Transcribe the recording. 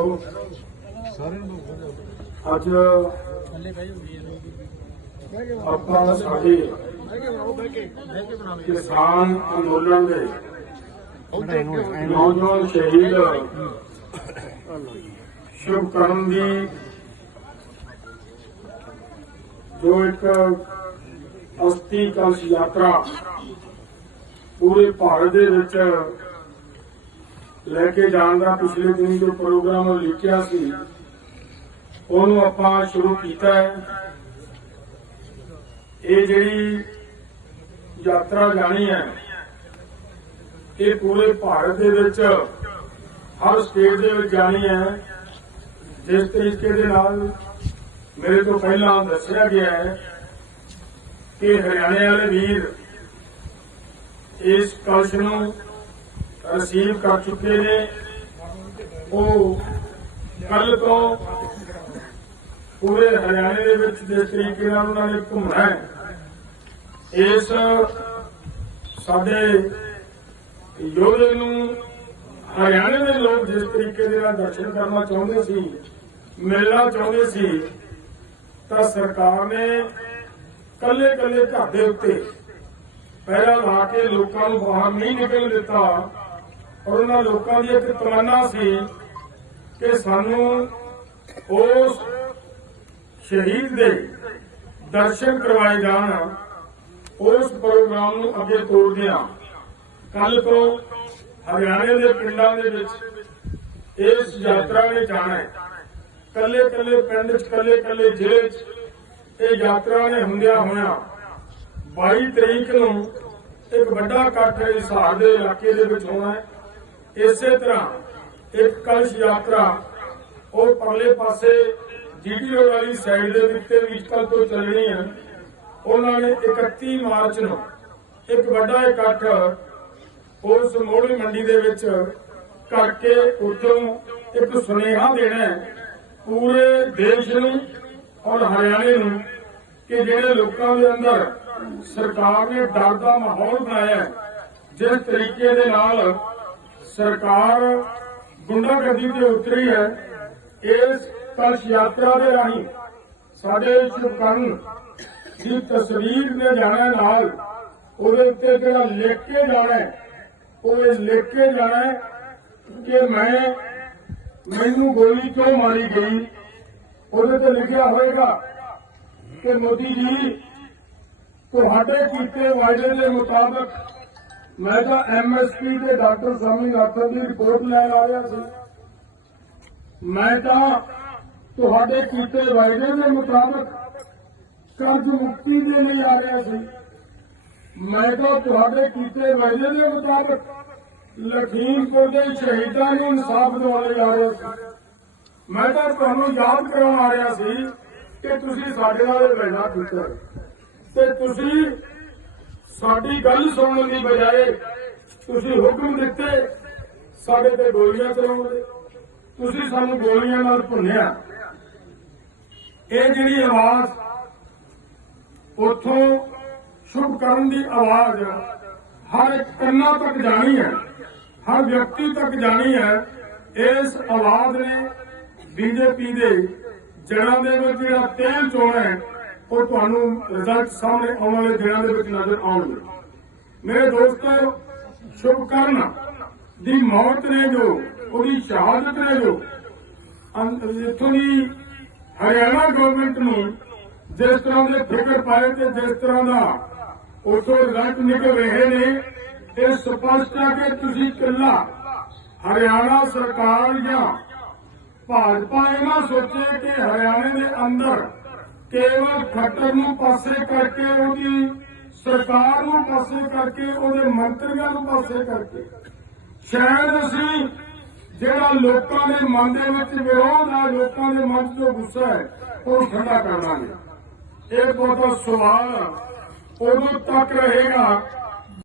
Hello ਅੱਜ ਆਪਾਂ ਸਾਡੇ ਕਿਸਾਨ ਅੰਦੋਲਨ ਦੇ ਨੌਜਵਾਨ ਸ਼ਹੀਦ ਸ਼ੁਭਕਰਨ ਦੀ ਜੋ ਇੱਕ ਅਸਤੀ ਕਲਸ਼ ਯਾਤਰਾ ਪੂਰੇ ਭਾਰਤ ਦੇ ਵਿੱਚ ਲੈ ਕੇ ਜਾਣ ਦਾ ਪਿਛਲੇ ਦਿਨੀ ਜੋ ਪ੍ਰੋਗਰਾਮ ਲਿਖਿਆ ਸੀ, ਉਹਨੂੰ ਆਪਾਂ ਸ਼ੁਰੂ ਕੀਤਾ ਹੈ। ਇਹ ਜਿਹੜੀ ਯਾਤਰਾ ਜਾਣੀ ਹੈ, ਇਹ ਪੂਰੇ ਭਾਰਤ ਦੇ ਵਿੱਚ, ਹਰ ਸਟੇਟ ਦੇ ਵਿੱਚ ਜਾਣੀ ਹੈ। ਜਿਸ ਤਰੀਕੇ ਦੇ ਨਾਲ ਮੇਰੇ ਤੋਂ ਪਹਿਲਾਂ ਦੱਸਿਆ ਗਿਆ ਹੈ ਕਿ ਹਰਿਆਣੇ ਵਾਲੇ ਵੀਰ ਇਸ ਕਲਸ਼ ਨੂੰ ਰਿਸੀਵ ਕਰ ਚੁੱਕੇ ਨੇ। ਉਹ ਕੱਲ ਤੋਂ ਪੂਰੇ ਹਰਿਆਣੇ ਦੇ ਵਿੱਚ ਜਿਸ ਤਰੀਕੇ ਨਾਲ ਉਹਨਾਂ ਨੇ ਘੁੰਮਣਾ ਇਸ ਸਾਡੇ ਯੋਧੇ ਨੂੰ ਹਰਿਆਣੇ ਦੇ ਲੋਕ ਜਿਸ ਤਰੀਕੇ ਦੇ ਨਾਲ ਦਰਸ਼ਨ ਕਰਨਾ ਚਾਹੁੰਦੇ ਸੀ, ਮਿਲਣਾ ਚਾਹੁੰਦੇ ਸੀ, ਤਾਂ ਸਰਕਾਰ ਨੇ ਕੱਲੇ ਕੱਲੇ ਘਰ ਦੇ ਉੱਤੇ ਪਹਿਰਾ ਲਾ ਕੇ ਲੋਕਾਂ ਨੂੰ ਬਾਹਰ ਨਹੀਂ ਨਿਕਲਣ ਦਿੱਤਾ। ਔਰ ਉਹਨਾਂ ਲੋਕਾਂ ਦੀ ਇੱਕ ਤਮੰਨਾ ਸੀ ਕਿ ਸਾਨੂੰ ਉਸ ਸ਼ਹੀਦ ਦੇ ਦਰਸ਼ਨ ਕਰਵਾਏ ਜਾਣ, ਉਸ ਪ੍ਰੋਗਰਾਮ ਨੂੰ ਅੱਗੇ ਤੋਰਦਿਆਂ ਕੱਲ ਤੋਂ ਹਰਿਆਣੇ ਦੇ ਪਿੰਡਾਂ ਦੇ ਵਿੱਚ ਇਸ ਯਾਤਰਾ ਨੇ ਜਾਣਾ ਹੈ। ਕੱਲੇ ਕੱਲੇ ਪਿੰਡ ਚ ਕੱਲੇ ਕੱਲੇ ਜ਼ਿਲ੍ਹੇ ਚ ਇਹ ਯਾਤਰਾ ਨੇ ਹੁੰਦਿਆ ਹੋਇਆ 22 ਤਰੀਕ ਨੂੰ ਇੱਕ ਵੱਡਾ ਇਕੱਠ ਹਿਸਾਰ ਦੇ ਇਲਾਕੇ ਦੇ ਵਿੱਚ ਹੋਣਾ ਹੈ। ਇਸੇ ਤਰ੍ਹਾਂ ਇੱਕ ਕਲਸ਼ ਯਾਤਰਾ ਉਹ ਪਰਲੇ ਪਾਸੇ ਜੀਡੀਓ ਵਾਲੀ ਸਾਈਡ ਦੇ ਉੱਤੇ ਵਿਚਕਲ ਤੋਂ ਚੱਲਣੀ ਹੈ। ਉਹਨਾਂ ਨੇ 31 ਮਾਰਚ ਨੂੰ ਇੱਕ ਵੱਡਾ ਇਕੱਠ ਉਸ ਮੋੜੀ ਮੰਡੀ ਦੇ ਵਿੱਚ ਕਰਕੇ ਉੱਥੋਂ ਇੱਕ ਸੁਨੇਹਾ ਦੇਣਾ ਪੂਰੇ ਦੇਸ਼ ਨੂੰ ਔਰ ਹਰਿਆਣੇ ਨੂੰ ਕਿ ਜਿਹੜੇ ਲੋਕਾਂ ਦੇ ਅੰਦਰ ਸਰਕਾਰ ਨੇ ਡਰ ਦਾ ਮਾਹੌਲ ਬਣਾਇਆ ਜਿਸ ਤਰੀਕੇ ਦੇ ਨਾਲ ਸਰਕਾਰ ਗੁੰਡਾਗਰਦੀ ਤੇ ਉਤਰੀ ਹੈ। ਇਸ ਕਲਸ਼ ਯਾਤਰਾ ਦੇ ਰਾਹੀਂ ਸਾਡੇ ਸ਼ੁਭਕਰਨ ਦੀ ਤਸਵੀਰ ਦੇ ਜਾਣਾ ਨਾਲ ਉਹਦੇ ਉੱਤੇ ਜਿਹੜਾ ਲਿਖ ਕੇ ਜਾਣਾ ਉਹ ਇਹ ਲਿਖ ਕੇ ਜਾਣਾ ਕਿ ਮੈਂ ਮੈਨੂੰ ਗੋਲੀ ਕਿਉਂ ਮਾਰੀ ਗਈ? ਉਹਦੇ ਤੇ ਲਿਖਿਆ ਹੋਏਗਾ ਕਿ ਮੋਦੀ ਜੀ, ਤੁਹਾਡੇ ਕੀਤੇ ਵਾਅਦੇ ਦੇ ਮੁਤਾਬਕ ਮੈਂ ਤਾਂ ਐਮਐਸਪੀ ਤੇ ਡਾਕਟਰ ਸਾਮੀ ਨਾਥਨ ਦੀ ਰਿਪੋਰਟ ਲੈਣ ਆ ਰਿਹਾ ਸੀ। ਮੈਂ ਤਾਂ ਤੁਹਾਡੇ ਕੀਤੇ ਵਾਅਦੇ ਦੇ ਮੁਤਾਬਕ ਕਰਜ਼ ਮੁਕਤੀ ਦੇ ਲਈ ਆ ਰਿਹਾ ਸੀ। ਮੈਂ ਤਾਂ ਤੁਹਾਡੇ ਕੀਤੇ ਵਾਅਦੇ ਦੇ ਮੁਤਾਬਕ ਲਖੀਮਪੁਰ ਦੇ ਸ਼ਹੀਦਾਂ ਨੂੰ ਇਨਸਾਫ ਦਿਵਾਉਣ ਲਈ ਆ ਰਿਹਾ ਸੀ। ਮੈਂ ਤਾਂ ਤੁਹਾਨੂੰ ਯਾਦ ਕਰਾਉਣ ਆ ਰਿਹਾ ਸੀ ਕਿ ਤੁਸੀਂ ਸਾਡੇ ਨਾਲ ਇਹ ਵਾਅਦਾ ਕੀਤਾ। ਤੇ ਤੁਸੀਂ ਸਾਡੀ ਗੱਲ ਸੁਣਨ ਦੀ ਬਜਾਏ ਤੁਸੀਂ ਹੁਕਮ ਦਿੱਤੇ, ਸਾਡੇ ਤੇ ਗੋਲੀਆਂ ਚਲਾਉਣ ਤੁਸੀਂ ਸਾਨੂੰ ਗੋਲੀਆਂ ਨਾਲ ਭੁੰਨਿਆ। ਇਹ ਜਿਹੜੀ ਆਵਾਜ਼, ਉਥੋਂ ਸ਼ੁਭ ਕਰਨ ਦੀ ਆਵਾਜ਼ ਹਰ ਇੱਕ ਕੰਨਾਂ ਤੱਕ ਜਾਣੀ ਹੈ, ਹਰ ਵਿਅਕਤੀ ਤੱਕ ਜਾਣੀ ਹੈ, ਇਸ ਆਵਾਜ਼ ਨੇ ਬੀਜੇਪੀ ਦੇ ਜੜਾਂ ਦੇ ਵਿੱਚ ਜਿਹੜਾ ਤੇਲ ਚੋਣਾ ਹੈ ਉਹ ਤੁਹਾਨੂੰ ਰਿਜ਼ਲਟ ਸਾਹਮਣੇ ਆਉਣ ਵਾਲੇ ਦਿਨਾਂ ਦੇ ਵਿੱਚ ਨਜ਼ਰ ਆਉਣਗੇ। ਮੇਰੇ ਦੋਸਤੋ ਸ਼ੁਭਕਰਨ ਦੀ ਮੌਤ ਨੇ ਜੋ, ਉਹਦੀ ਸ਼ਹਾਦਤ ਨੇ ਜੋ, ਅੰ- ਇੱਥੋਂ ਦੀ ਹਰਿਆਣਾ ਗਵਰਨਮੈਂਟ ਨੂੰ ਜਿਸ ਤਰ੍ਹਾਂ ਦੇ ਫਿਕਰ ਪਾਏ ਤੇ ਜਿਸ ਤਰ੍ਹਾਂ ਦਾ ਉਥੋਂ ਰਿਜ਼ਲਟ ਨਿਕਲ ਰਹੇ ਨੇ, ਇਹ ਸਪਸ਼ਟ ਹੈ ਕਿ ਤੁਸੀਂ ਇਕੱਲਾ ਹਰਿਆਣਾ ਸਰਕਾਰ ਜਾਂ ਭਾਜਪਾ ਇਹ ਨਾ ਸੋਚੇ ਕਿ ਹਰਿਆਣੇ ਦੇ ਅੰਦਰ ਕੇਵਲ ਖੱਟਰ ਨੂੰ ਪਾਸੇ ਕਰਕੇ ਉਹਦੀ ਸਰਕਾਰ ਨੂੰ ਪਾਸੇ ਕਰਕੇ, ਉਹਦੇ ਮੰਤਰੀਆਂ ਨੂੰ ਪਾਸੇ ਕਰਕੇ। ਸ਼ਾਇਦ ਅਸੀਂ ਜਿਹੜਾ ਲੋਕਾਂ ਦੇ ਮਨ ਦੇ ਵਿੱਚ ਵਿਰੋਧ ਹੈ ਲੋਕਾਂ ਦੇ ਮਨ 'ਚ ਗੁੱਸਾ ਹੈ, ਉਹ ਠੰਡਾ ਕਰ ਦਾਂਗੇ ਇਹ ਬਹੁਤਾ ਸਵਾਲ ਉਦੋਂ ਤੱਕ ਰਹੇਗਾ